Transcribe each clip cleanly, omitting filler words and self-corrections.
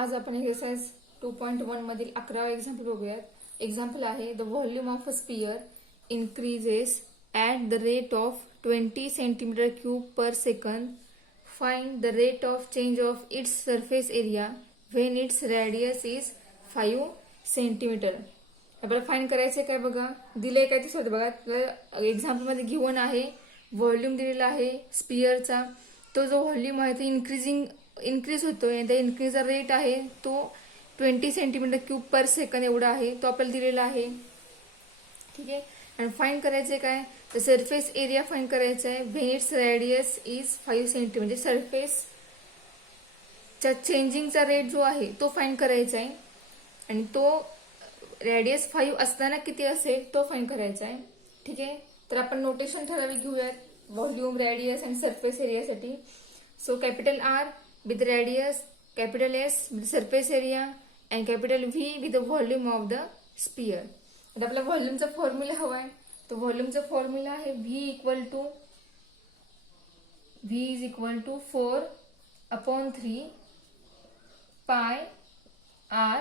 आज आपण एक्सरसाइज 2.1 मधील 11वा एक्झाम्पल बघूयात. एक्झाम्पल आहे the volume of a sphere increases at the rate of 20 centimetre cube per second. Find the rate of change of its surface area when its radius is 5 centimetre. आपल्याला find करायचं काय बघा, दिलंय काय ते स्वतः बघा. एक्झाम्पल मध्ये गिव्हन आहे व्हॉल्यूम दिलेला आहे स्पियरचा. तो जो व्हॉल्यूम आहे तो इन्क्रीज होतोय. त्या इन्क्रीजचा रेट आहे तो 20 सेंटीमीटर क्यूब पर सेकंद एवढा आहे, तो आपल्याला दिलेला आहे. ठीक आहे. आणि फाइंड करायचे काय, तर सरफेस एरिया फाइंड करायचा आहे when its radius is 5 centimetre. म्हणजे सरफेसच्या चेंजिंगचा रेट जो आहे तो फाइंड करायचा आहे आणि तो रेडियस 5 असताना किती असेल तो फाइंड करायचा आहे. ठीक आहे. तर आपण नोटेशन ठराविक घेऊयात व्हॉल्यूम, रेडियस आणि सरफेस एरियासाठी. So capital R with radius, capital S with surface area and capital V with the volume of the sphere. आता आपला व्हॉल्यूमचा फॉर्म्युला हवाय. तो व्हॉल्यूमचा फॉर्म्युला आहे V is equal to 4/3 पाय R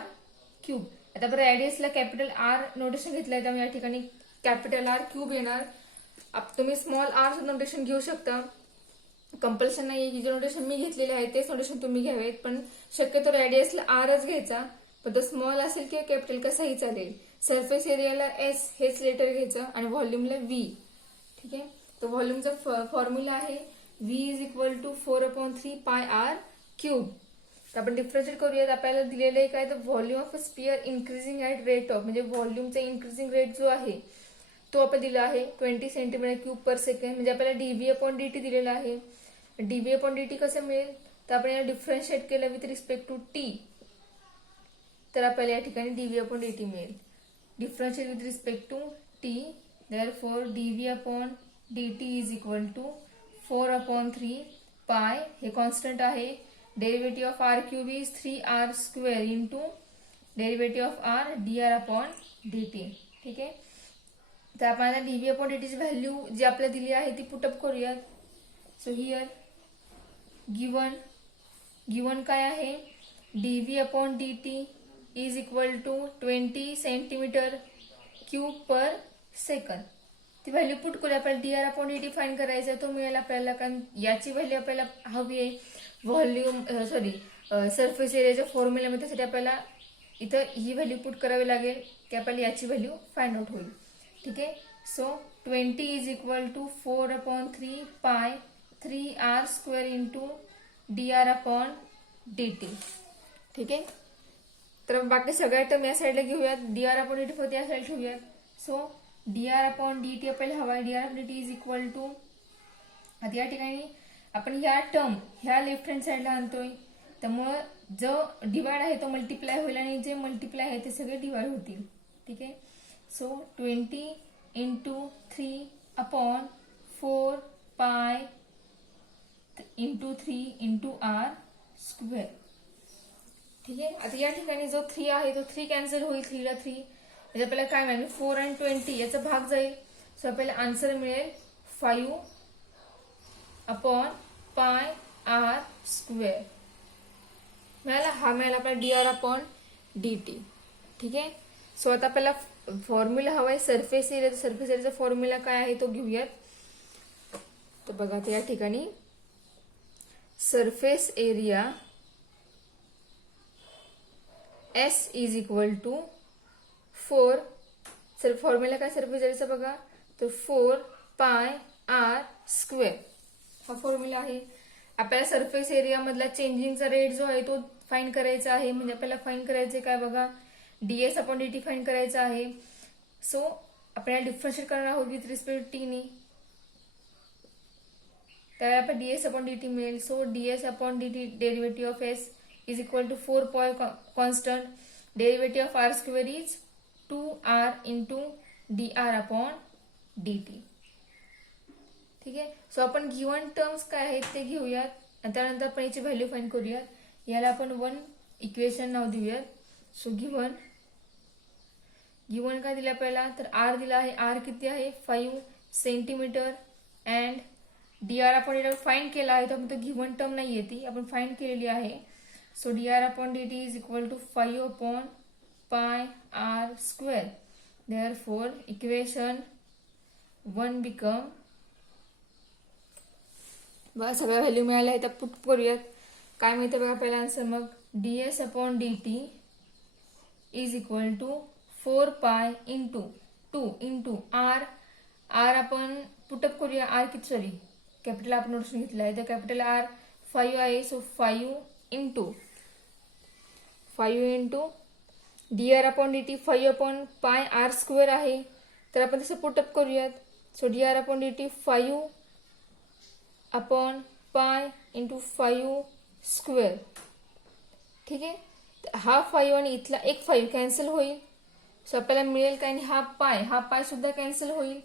क्यूब. आता आपण रेडियसला कॅपिटल R नोटेशन घेतलंय त्यामुळे या ठिकाणी कॅपिटल R क्यूब येणार. तुम्ही स्मॉल R नोटेशन घेऊ शकता, कंपल्शन नाही की जे नोटेशन मी घेतलेले आहे तेच नोटेशन तुम्ही घ्यावेत, पण शक्यतो रेडियसला आरच घ्यायचा, पण तो स्मॉल असेल किंवा कॅपिटल कसाही चालेल. सरफेस एरियाला एस हेच लेटर घ्यायचं आणि व्हॉल्यूमला व्ही. ठीक आहे. तो व्हॉल्यूमचा फॉर्म्युला आहे V is equal to 4/3 pi R cube. तर आपण डिफरन्शिएट करूयात. आपल्याला दिलेलं आहे काय, तर volume of a sphere increasing at rate of, म्हणजे व्हॉल्यूमचा इन्क्रीजिंग रेट जो आहे तो आपण दिला आहे 20 सेंटीमीटर क्यूब पर सेकंड. म्हणजे आपल्याला dv/dt दिलेला आहे. dv/dt कसं मिळेल, तर आपण याला डिफरन्शिएट केलं विथ रिस्पेक्ट टू टी, तर आपल्याला या ठिकाणी dv/dt मिळेल. Differentiate with respect to T, therefore dv/dt is equal to 4/3 pi, हे कॉन्स्टंट आहे. Derivative of R cube is 3r² into derivative of R dr/dt. ठीक आहे. तर आपण आता dv/dt ची व्हॅल्यू जी आपल्याला दिली आहे ती पुटअप करूयात. सो हियर गिवन काय आहे, dv/dt is equal to 20 centimetre cube per second. ती व्हॅल्यू पुट करूया. आपल्याला dr/dt फाइंड करायचं आहे, तो मिळेल आपल्याला, कारण याची व्हॅल्यू आपल्याला हवी आहे व्हॉल्यूम सरफेस एरियाच्या फॉर्म्युल्यामध्ये. त्यासाठी आपल्याला इथं ही व्हॅल्यू पुट करावी लागेल की आपल्याला याची व्हॅल्यू फाइंड आउट होईल. ठीक आहे. सो 20 इज इक्वल टू 4/3 पाय 3r² इंटू dr/dt. ठीक आहे. तर बाकी सगळ्या टर्म या साईडला घेऊयात, dr/dt फक्त या साईड ठेवूयात. सो dr/dt आपल्याला हवा आहे. dr/dt इज इक्वल टू, आता या ठिकाणी आपण ह्या टर्म ह्या लेफ्ट हँड साईडला आणतोय, त्यामुळं जो डिवाइड आहे तो मल्टिप्लाय होईल आणि जे मल्टिप्लाय आहे ते सगळे डिवाइड होतील. ठीक आहे. So 20 into 3/4 pi into 3 into r². ठीक आहे. आता या ठिकाणी जो 3 आहे तो 3 कॅन्सल होईल, 3 ला 3, म्हणजे आपल्याला काय मिळेल, 4 आणि 20 याचा भाग जाईल. सो आपल्याला आन्सर मिळेल 5/पाय r² मिळाला. हा मिळाला आपल्याला dr/dt. ठीक आहे. सो आता आपल्याला फॉर्म्युला हवाय सरफेस एरिया. सरफेस एरियाचा फॉर्म्युला काय आहे तो घेऊयात. तर बघा, तर या ठिकाणी surface area S is equal to 4, sir formula काय सरफेस एरियाचा बघा, तर 4 r². हा फॉर्म्युला आहे. आपल्याला सरफेस एरिया मधला चेंजिंगचा रेट जो आहे तो फाइंड करायचा आहे. म्हणजे आपल्याला फाइंड करायचे काय बघा, ds/dt फाइंड करायचा आहे. सो आपल्याला डिफरन्शिएट करणार आहोत विथ रिस्पेक्ट टी नी, त्यावेळी आपल्याला ds/dt मिळेल. So ds/dt derivative of s is equal to 4 pi constant, derivative of r² is 2r into dr/dt. ठीक आहे. सो आपण गिव्हन टर्म्स काय आहेत ते घेऊयात आणि त्यानंतर आपण याची व्हॅल्यू फाइंड करूयात. याला आपण 1 इक्वेशन नाव देऊयात. सो गिव्हन काय दिलं आपल्याला, तर r दिला आहे. r किती आहे, 5 सेंटीमीटर अँड dr आपण फाइंड केला आहे, तर गिव्हन टर्म नाहीये ती आपण फाइंड केलेली आहे. So dr upon dt is equal to 5 upon pi r square. Therefore equation 1 become, बघा सगळ्या व्हॅल्यू मिळाल्या आहेत. पुट करूयात. काय मिळते बघा पहिला आन्सर. मग ds upon dt is equal to 4 pi into 2 into R. R आपण पुटअप करूया. आर किती, सॉरी कॅपिटल आपण नोटेशन घेतलं आहे तर कॅपिटल आर 5 आहे. So 5 into dr upon dt 5 upon pi R square आहे. तर आपण तसं पुटअप करूयात. So dr upon dt 5 upon pi into 5 square. ठीक आहे. हा 5 आणि इथला एक 5 कॅन्सल होईल. सो आपल्याला मिळेल काय, आणि हा पाय सुद्धा कॅन्सल होईल.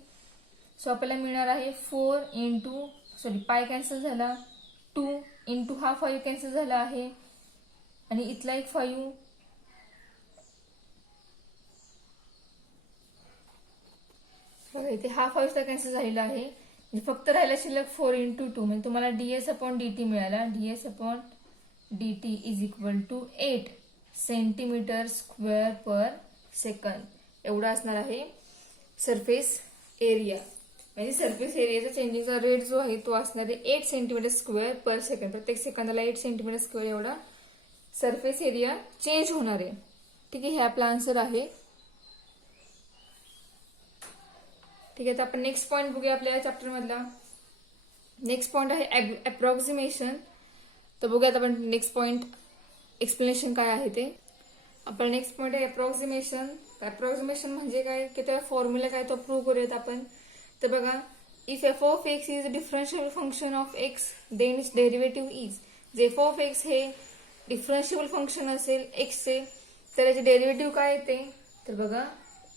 सो आपल्याला मिळणार आहे 4 इंटू, सॉरी पाय कॅन्सल झाला, 2 इंटू हा 5 कॅन्सल झाला आहे आणि इथला एक 5. बघा इथे हा 5 सुद्धा कॅन्सल झालेला आहे. फक्त राहिला शिल्लक 4 इंटू 2. म्हणजे तुम्हाला ds अपॉन dt मिळाला. ds upon dt is equal to 8 centimetre square per second. एवढा असणार आहे सरफेस एरिया. म्हणजे सरफेस एरियाचा चेंजिंगचा रेट जो आहे तो असणार आहे 8 सेंटीमीटर स्क्वेअर पर सेकंड. प्रत्येक सेकंदाला 8 सेंटीमीटर स्क्वेअर एवढा सरफेस एरिया चेंज होणार आहे. ठीक आहे. हे आपला आन्सर आहे. ठीक आहे. तर आपण नेक्स्ट पॉईंट बघूया आपल्या चॅप्टर मधला. नेक्स्ट पॉईंट आहे अप्रॉक्सिमेशन. तर बघूयात आपण नेक्स्ट पॉईंट एक्सप्लेनेशन काय आहे ते. आपण नेक्स्ट पॉईंट आहे अप्रॉक्सिमेशन. अप्रॉक्सिमेशन म्हणजे काय की त्याचा फॉर्म्युला काय तो प्रूव्ह करूयात आपण. तर बघा, if F of x is a differential function of X then its derivative is. जे एफ ऑफ एक्स हे डिफरन्शियल फंक्शन असेल एक्सचे तर याचे डेरिव्हेटिव्ह काय येते. तर बघा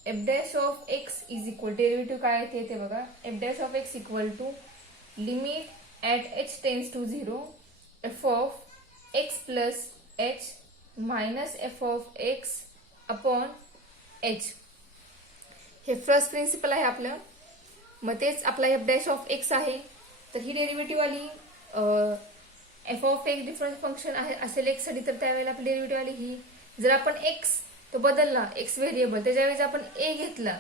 F dash of x is equal, derivative काय येते ते बघा. F dash of X equal to limit at H tends to 0 F of X plus H minus F of X upon H. हे फर्स्ट प्रिन्सिपल आहे आपलं. मग तेच आपला एफ डॅश ऑफ एक्स आहे. तर ही डेरिव्हेटिव्ह आली F of x difference function आहे असेल एक्स साठी, तर त्यावेळेला आपली डेरिव्हेटिव्ह आली ही. जर आपण एक्स तो बदलला, एक्स व्हेरिएबल, त्याच्यावेळेस आपण ए घेतला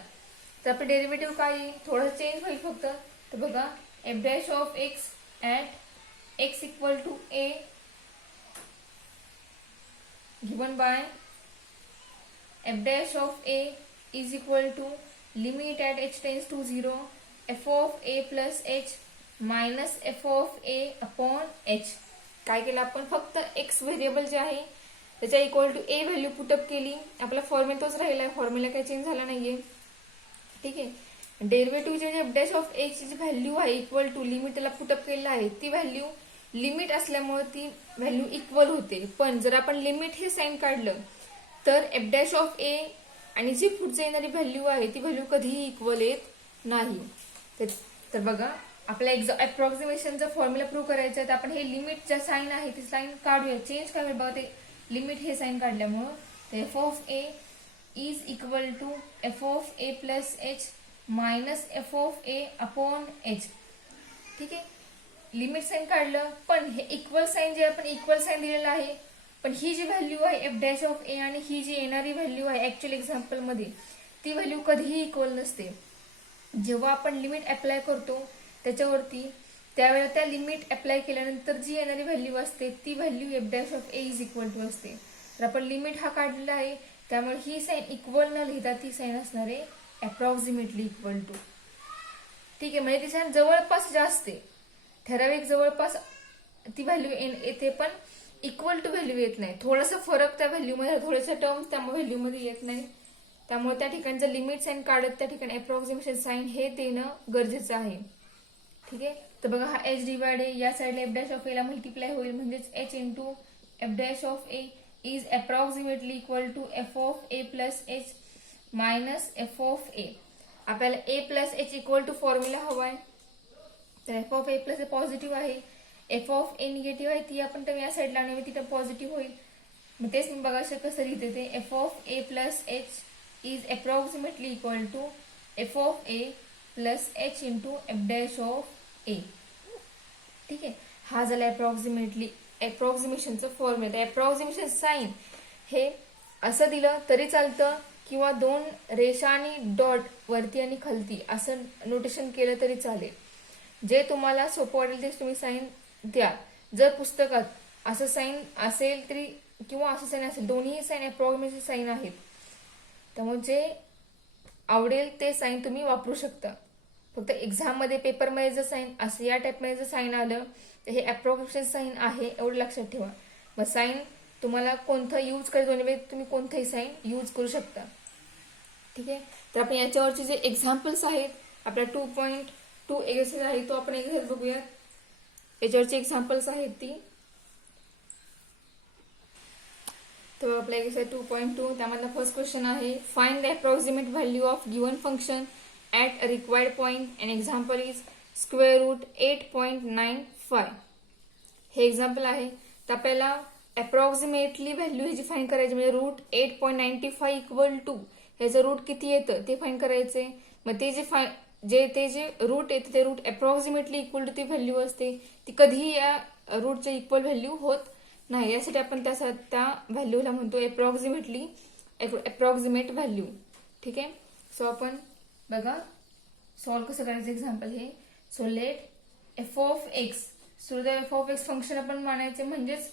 तर आपलं डेरिव्हेटिव्ह काय येईल, थोडं चेंज होईल फक्त. तर बघा F dash of X at X equal to A given by f dash of a is equal to limit at h tends to 0 f of a plus h minus f of a upon h. काय केलं आपण, फक्त x variable जे आहे त्याच्या equal to a value put up केली. आपला formula तोच राहिला, फॉर्म्युला काही चेंज झाला नाहीये. ठीक आहे. डेरिव्हेटिव्हचे जे f डॅश ऑफ a ची जी व्हॅल्यू आहे इक्वल टू लिमिट त्याला पुटअप केलेला आहे, ती व्हॅल्यू लिमिट असल्यामुळे ती व्हॅल्यू इक्वल होते. पण जर आपण लिमिट हे साइन काढलं तर एफ डॅश ऑफ ए आणि जी पुढचे येणारी व्हॅल्यू आहे ती व्हॅल्यू कधीही इक्वल येत नाही. तर बघा आपल्या अप्रॉक्सिमेशनचा फॉर्म्युला प्रूव्ह करायचा आहे तर आपण हे लिमिट जे साइन आहे ती साइन काढूया, चेंज काय बघा ते लिमिट हे साइन काढल्यामुळं f of A is equal to F of A plus H minus F of a upon h. ठीक आहे. लिमिट साइन काढलं पण हे इक्वल साइन जे आपण इक्वल साइन दिलेलं आहे, पण ही जी व्हॅल्यू आहे एफ डॅश ऑफ ए आणि ही जी येणारी व्हॅल्यू आहे ऍक्च्युअल एक्झाम्पल मध्ये ती व्हॅल्यू कधीही इक्वल नसते. जेव्हा आपण लिमिट अप्लाय करतो त्याच्यावरती त्यावेळेला त्या लिमिट अप्लाय केल्यानंतर जी येणारी व्हॅल्यू असते ती value F dash of A is equal to असते. तर आपण लिमिट हा काढलेला आहे त्यामुळे ही साइन इक्वल न लिहिता ती साइन असणार आहे अप्रॉक्सिमेटली इक्वल टू. ठीक आहे. म्हणजे ती साइन जवळपास जास्त आहे, ठराविक जवळपास ती व्हॅल्यू येते पण इक्वल टू व्हॅल्यू येत नाही. थोडासा फरक त्या व्हॅल्यूमध्ये, थोडेसे टर्म्स त्या व्हॅल्यूमध्ये येत नाही. त्यामुळे त्या ठिकाणी जर लिमिट साइन काढत त्या ठिकाणी अप्रॉक्सिमेशन साइन हे देणं गरजेचं आहे. ठीक आहे. तर बघा हा एच डिवाइड आहे, या साईडला एफ डॅश ऑफ ए ला मल्टिप्लाय होईल म्हणजेच h into F dash of A is approximately equal to F of A plus H minus F of a. आपल्याला a plus h equal to formula हवा आहे. तर f of A plus positive आहे, f of a negative आहे, ती आपण तर या साईडला आणूया तिथं पॉझिटिव्ह होईल. मग तेच मी बघा कसं लिहिते ते f of A plus h is approximately equal to F of A plus H into F dash of a. ठीक आहे. हा झाला अप्रॉक्सिमेटली अप्रॉक्सिमेशनचं फॉर्म्युला. अप्रॉक्सिमेशन साईन हे असं दिलं तरी चालतं किंवा दोन रेषा आणि डॉट वरती आणि खालती असं नोटेशन केलं तरी चालेल. जे तुम्हाला सोपं वाटेल ते तुम्ही साईन द्या. जर पुस्तकात असं साईन असेल तरी किंवा असं साईन असेल, दोन्ही साईन अप्रॉक्सिमेशन साईन आहेत. त्यामुळे जे आवडेल ते साईन तुम्ही वापरू शकता. फक्त एक्झाममध्ये पेपरमध्ये जर साईन असं या टाईपमध्ये जर साईन आलं तर हे अप्रॉक्सिमेशन साईन आहे एवढं लक्षात ठेवा. मग साईन तुम्हाला कोणतं यूज करायचं दोन्हीपैकी तुम्ही कोणतंही साईन यूज करू शकता. ठीक आहे. तर आपण याच्यावरचे जे एक्झाम्पल्स आहेत आपला 2.2 एक्सरसाइज आहे तो आपण एक्सरसाइज बघूयात. याच्यावरची एक्झाम्पल्स आहेत ती. तर आपला एक्सरसाइज 2.2 त्यामधला फर्स्ट क्वेश्चन आहे find the approximate value of given function at a required point and example is square root 8.95. हे एक्झाम्पल आहे. तर आपल्याला अप्रॉक्सिमेटली व्हॅल्यू ह्याची फाइंड करायची म्हणजे रूट 8.95 इक्वल टू ह्याचं रूट किती येतं ते फाइंड करायचे. मग ते जे रूट येते ते रूट अप्रॉक्सिमेटली इक्वल टू ती व्हॅल्यू असते, ती कधीही या रूटचे इक्वल व्हॅल्यू होत नाही. यासाठी आपण त्या व्हॅल्यूला म्हणतो अप्रॉक्सिमेट व्हॅल्यू. ठीक आहे. सो आपण बघा सॉल्व्ह कसं करायचं एक्झाम्पल हे. So let f of x, so the F of x function आपण मानायचे म्हणजेच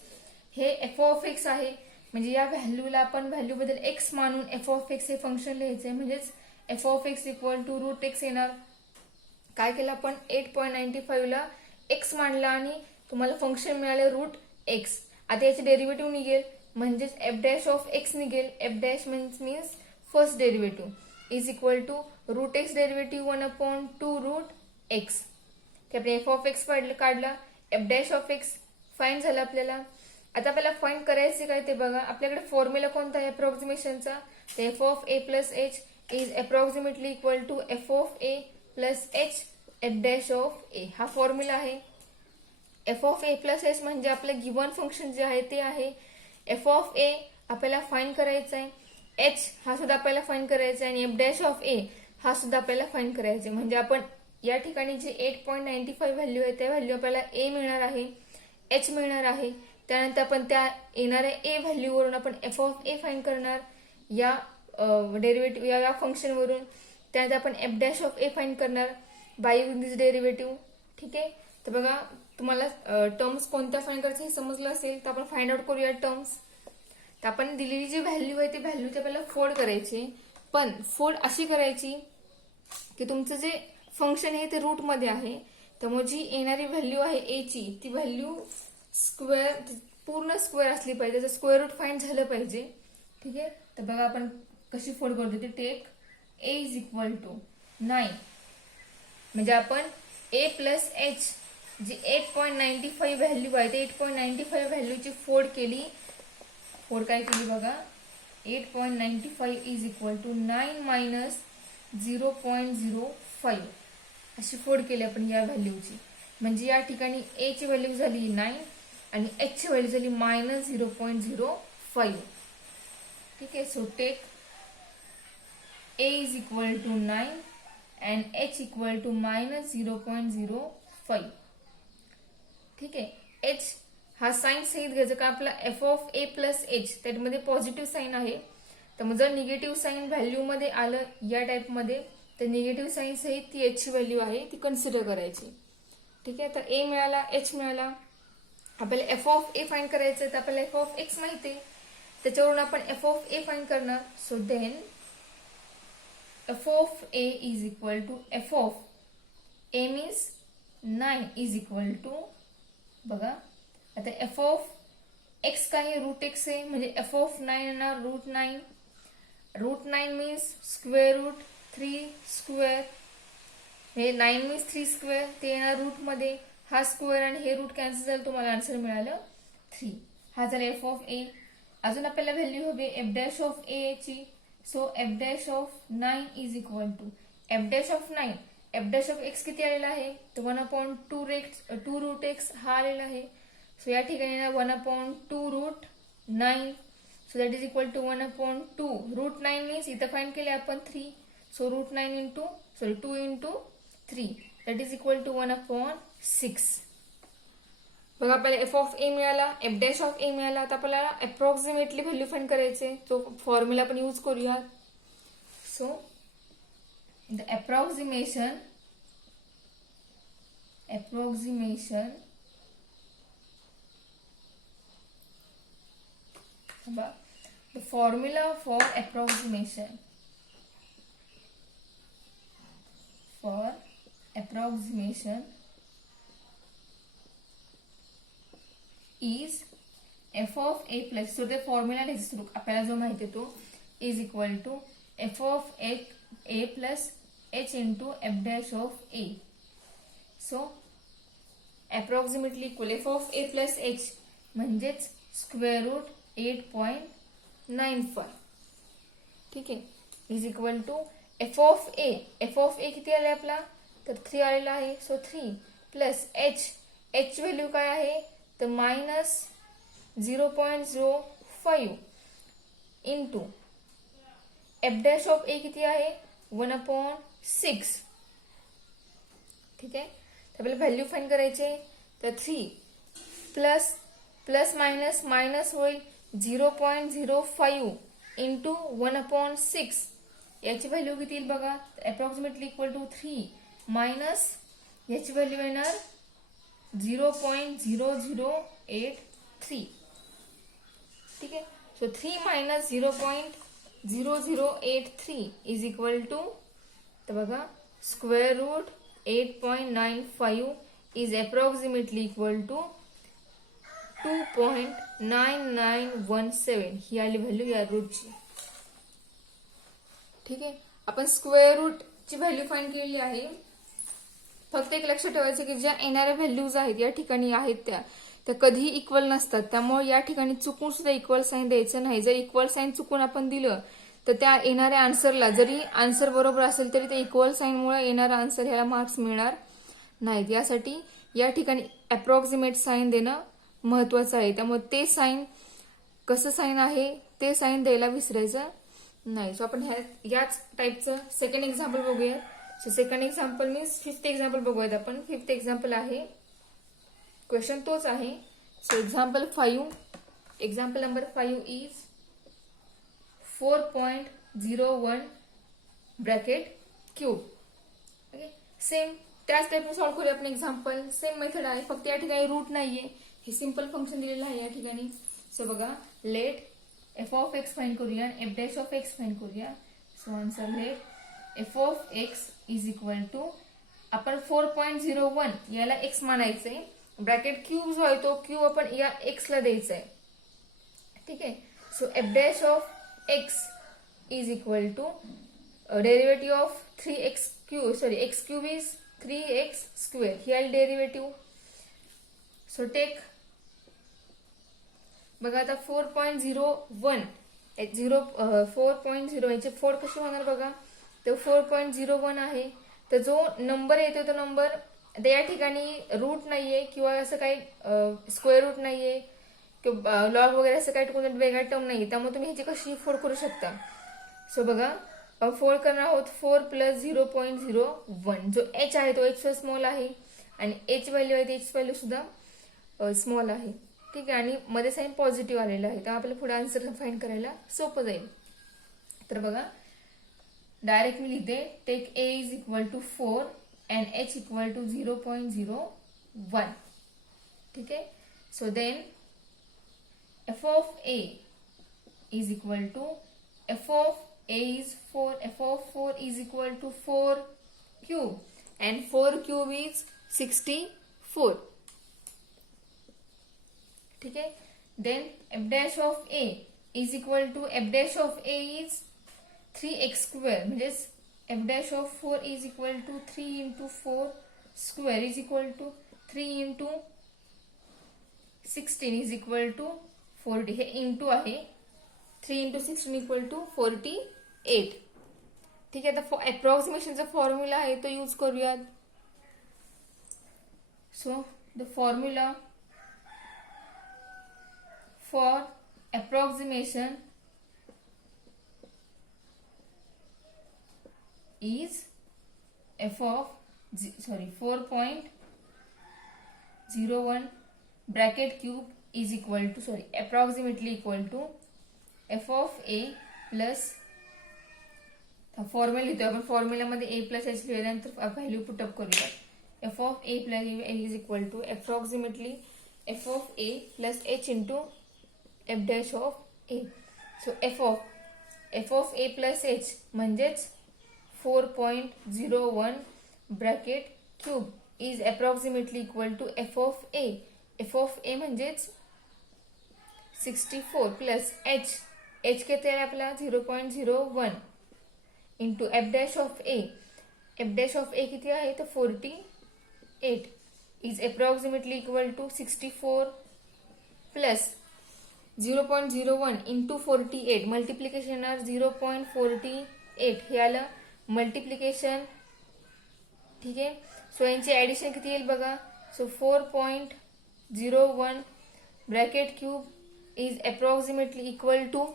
हे एफ ऑफ एक्स आहे म्हणजे या व्हॅल्यूला आपण व्हॅल्यू बद्दल एक्स मानून एफ ऑफ एक्स हे फंक्शन लिहायचे म्हणजेच F of X equal to root X येणार. काय केलं आपण 8.95 ला एक्स मानला आणि तुम्हाला फंक्शन मिळाले रूट एक्स. आता याचे डेरिव्हेटिव्ह निघेल म्हणजेच एफ डॅश ऑफ एक्स निघेल. F dash means first derivative is equal to root X derivative 1/2 root X. ते आपण एफ ऑफ एक्स काढला. F dash of x find झाला आपल्याला. आता आपल्याला फाइंड करायचे काय ते बघा. आपल्याकडे फॉर्म्युला कोणता आहे अप्रॉक्सिमेशनचा. ते f of A plus h is approximately equal to F of A plus h f dash of a. हा फॉर्म्युला आहे. F of A plus h म्हणजे आपलं गिवन फंक्शन जे आहे ते आहे. एफ ऑफ ए आपल्याला फाइंड करायचा आहे. एच हा सुद्धा आपल्याला फाइंड करायचा आहे आणि एफ डॅश ऑफ ए हा सुद्धा आपल्याला फाइंड करायचा आहे. म्हणजे आपण या ठिकाणी जे 8.95 व्हॅल्यू आहे त्या व्हॅल्यू आपल्याला ए मिळणार आहे, एच मिळणार आहे. त्यानंतर आपण त्या येणाऱ्या ए व्हॅल्यूवरून आपण एफ ऑफ ए फाइंड करणार या डेरिव्हेटिव्ह या फंक्शनवरून. त्यानंतर आपण F dash of A find करणार बाय युजिंग दिस डेरिव्हेटिव्ह. ठीक आहे. तर बघा तुम्हाला टर्म्स कोणत्या फाइंड करायचं हे समजलं असेल तर आपण फाइंड आउट करूया टर्म्स. तर आपण दिलेली जी व्हॅल्यू आहे ती व्हॅल्यूची आपल्याला फोल्ड करायची, पण फोल्ड अशी करायची की तुमचं जे फंक्शन आहे ते रूट मध्ये आहे. त्यामुळे जी येणारी व्हॅल्यू आहे ए ची ती व्हॅल्यू पूर्ण स्क्वेअर असली पाहिजे, त्याचं स्क्वेअर रूट फाइंड झालं पाहिजे. ठीक आहे. तर बघा आपण कशी फोल्ड करतो ते. Take A is equal to 9 म्हणजे आपण ए प्लस एच जी 8.95 व्हॅल्यू आहे ते 8.95 व्हॅल्यूची फोल्ड केली. फोल्ड काय केली बघा. 8.95 इज इक्वल टू 9 मायनस 0.05 अशी फोल्ड केली आपण या व्हॅल्यूची. म्हणजे या ठिकाणी ए ची व्हॅल्यू झाली 9 आणि एच ची व्हॅल्यू झाली मायनस 0.05. ठीक आहे. So take A is equal to 9 and H equal to minus 0.05. ठीक आहे. एच हा साईन सहित घ्यायचा का आपला F of A plus H त्यामध्ये पॉझिटिव्ह साईन आहे. तर मग जर निगेटिव्ह साईन व्हॅल्यू मध्ये आलं या टाइप मध्ये तर निगेटिव्ह साईन सहित ती एच ची व्हॅल्यू आहे ती कन्सिडर करायची. ठीक आहे. तर ए मिळाला, एच मिळाला. आपल्याला एफ ऑफ ए फाइंड करायचं तर आपल्याला एफ ऑफ एक्स माहिती आहे त्याच्यावरून आपण एफ ऑफ ए फाइंड करणार. So then F of A is equal to F of A means 9 is equal to बघा आता एफ ऑफ एक्स काय रूट एक्स आहे म्हणजे एफ ऑफ 9 येणार root 9. Root 9 means square root 3 square हे 9 means 3 square ते येणार रूट मध्ये. हा स्क्वेअर आणि हे रूट कॅन्सल झालं तुम्हाला आन्सर मिळालं 3. हा झाला एफ ऑफ ए. अजून आपल्याला व्हॅल्यू हवी एफ डॅश ऑफ ए ची. So F dash of 9 is equal to F dash of 9. F dash of X किती आलेला आहे तर 1/2 रूट एक्स हा आलेला आहे. सो या ठिकाणी 1/2 root 9. So that is equal to 1/2 root 9 means इथं फाइंड केले आपण 3. So root 9 2 into 3 that is equal to 1/6. बघा आपल्याला एफ ऑफ ए मिळाला, एफ डॅश ऑफ ए मिळाला. आता आपल्याला अप्रॉक्सिमेटली व्हॅल्यू फाइंड करायचे, तो फॉर्म्युला आपण यूज करूया. So the approximation the formula for approximation is f of a plus, so the formula लिहायचं आपल्याला जो माहिती तो is equal to f of a plus h into f dash of a. so approximately equal f of a plus h म्हणजेच square root 8.95. ठीक आहे, is equal to F of a. F of a किती आले आपला, तर 3 आलेला आहे. So 3 plus H value काय आहे, तर minus 0.05 into F dash of a किती आहे 1/6. ठीक आहे, तर आपल्याला व्हॅल्यू फाइंड करायचे. तर 3 प्लस मायनस होईल 0.05 इंटू 1/6. याची व्हॅल्यू किती येईल बघा, अप्रॉक्सिमेटली इक्वल टू 3 मायनस याची व्हॅल्यू येणार 0.0083. ठीक आहे, so 3 minus 0.0083 is equal to, तर बघा square root 8.95 is approximately equal to 2.9917. ही आली व्हॅल्यू या रूटची. ठीक आहे, आपण स्क्वेअर रूटची व्हॅल्यू फाइंड केलेली आहे. फक्त एक लक्षात ठेवायचं की ज्या येणाऱ्या व्हॅल्यूज आहेत या ठिकाणी आहेत त्या कधीही इक्वल नसतात. त्यामुळे या ठिकाणी चुकून सुद्धा इक्वल साईन द्यायचं नाही. जर इक्वल साईन चुकून आपण दिलं तर त्या येणाऱ्या आन्सरला, जरी आन्सर बरोबर असेल तरी त्या इक्वल साईनमुळे येणारा आन्सर ह्याला मार्क्स मिळणार नाहीत. यासाठी या ठिकाणी अप्रॉक्सिमेट साईन देणं महत्वाचं आहे. त्यामुळे ते साईन कसं साईन आहे ते साईन द्यायला विसरायचं नाही. सो आपण याच टाईपचं सेकंड एक्झाम्पल बघूया. So second example means fifth example बघूयात आपण. फिफ्थ एक्झाम्पल आहे, क्वेश्चन तोच आहे. So example number 5 is 4.01 bracket cube. Okay, same त्याच टाईपने सॉल्व्ह करूया आपण एक्झाम्पल. सेम मेथड आहे, फक्त या ठिकाणी रूट नाहीये, हे सिंपल फंक्शन दिलेलं आहे या ठिकाणी. सो बघा, let f of x find करूया, f dash of x find करूया. So answer let f of x is equal to, आपण 4.01 याला एक्स मानायचंय. ब्रॅकेट क्यूब जो आहे तो क्यूब आपण या एक्स ला द्यायचा आहे. ठीक आहे, so F dash of x is equal to derivative of 3x cube, sorry x cube is 3x square. ही आली डेरिव्हेटिव्ह. सो टेक, बघा आता 4.01 4.0 याचे 4 कसे होणार बघा, तर 4.01 आहे. तर जो नंबर येतो तो नंबर, आता या ठिकाणी रूट नाहीये किंवा असं काही स्क्वेअर रूट नाहीये किंवा लॉग वगैरे असं काही कोणता वेगळा टर्म नाहीये, त्यामुळे तुम्ही ह्याची कशी फोड करू शकता. सो बघा, फोड करणार आहोत 4 प्लस 0.01. जो एच आहे तो एच स्मॉल आहे आणि एच व्हॅल्यू आहे एच व्हॅल्यू सुद्धा स्मॉल आहे. ठीक आहे, आणि मध्ये साईन पॉझिटिव्ह आलेलं आहे, तर आपल्याला पुढे आन्सर फाइंड करायला सोपं जाईल. तर बघा, डायरेक्ट मी लिहिते, take A is equal to 4 and H equal to 0.01. ठीक आहे, so then F of A is equal to, F of a is 4, f of 4 is equal to 4 cube and 4 cube is 64. ठीक है, then f dash of a is equal to, f dash of a is 3x square, म्हणजे f dash of 4 is equal to 3 into 4 square is equal to 3 into 16 is equal to 40. हे into आहे, 3 into 16 equal to 48. ठीक आहे, आता अप्रॉक्सिमेशनचा formula आहे तो use करूयात. So the formula for approximation is f of 4.01 bracket cube is equal to approximately equal to F of A plus formula लिहितो आपण, फॉर्म्युलामध्ये ए प्लस एच लिहिल्यानंतर व्हॅल्यू पुटअप करूया. F of A plus A is equal to approximately F of A plus H into F dash of A. So F of A plus H म्हणजेच 4.01 bracket cube is approximately equal to F of a. F of a म्हणजेच 64 plus h, h किती आहे आपला 0.01 into F dash of a. F dash of a किती आहे तर 48 is approximately equal to 64 plus 0.01 into 48 multiplication are 0.48 हे आलं multiplication. ठीक आहे. सो यांची ऍडिशन किती येईल बघा. So 4.01 bracket cube is approximately equal to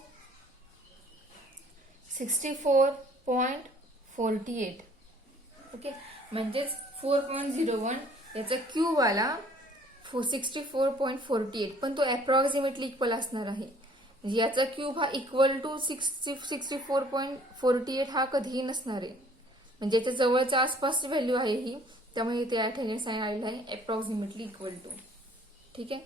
64.48. Okay, म्हणजेच 4.01 याचा क्यूब आला 64.48, पण तो अप्रॉक्सिमेटली इक्वल असणार आहे. म्हणजे याचा क्यूब हा इक्वल टू 64.48 हा कधीही नसणार आहे. म्हणजे याच्या जवळच्या आसपासची व्हॅल्यू आहे ही, त्यामुळे त्या ठिकाणी सांगितलं आहे अप्रॉक्सिमेटली इक्वल टू. ठीक आहे.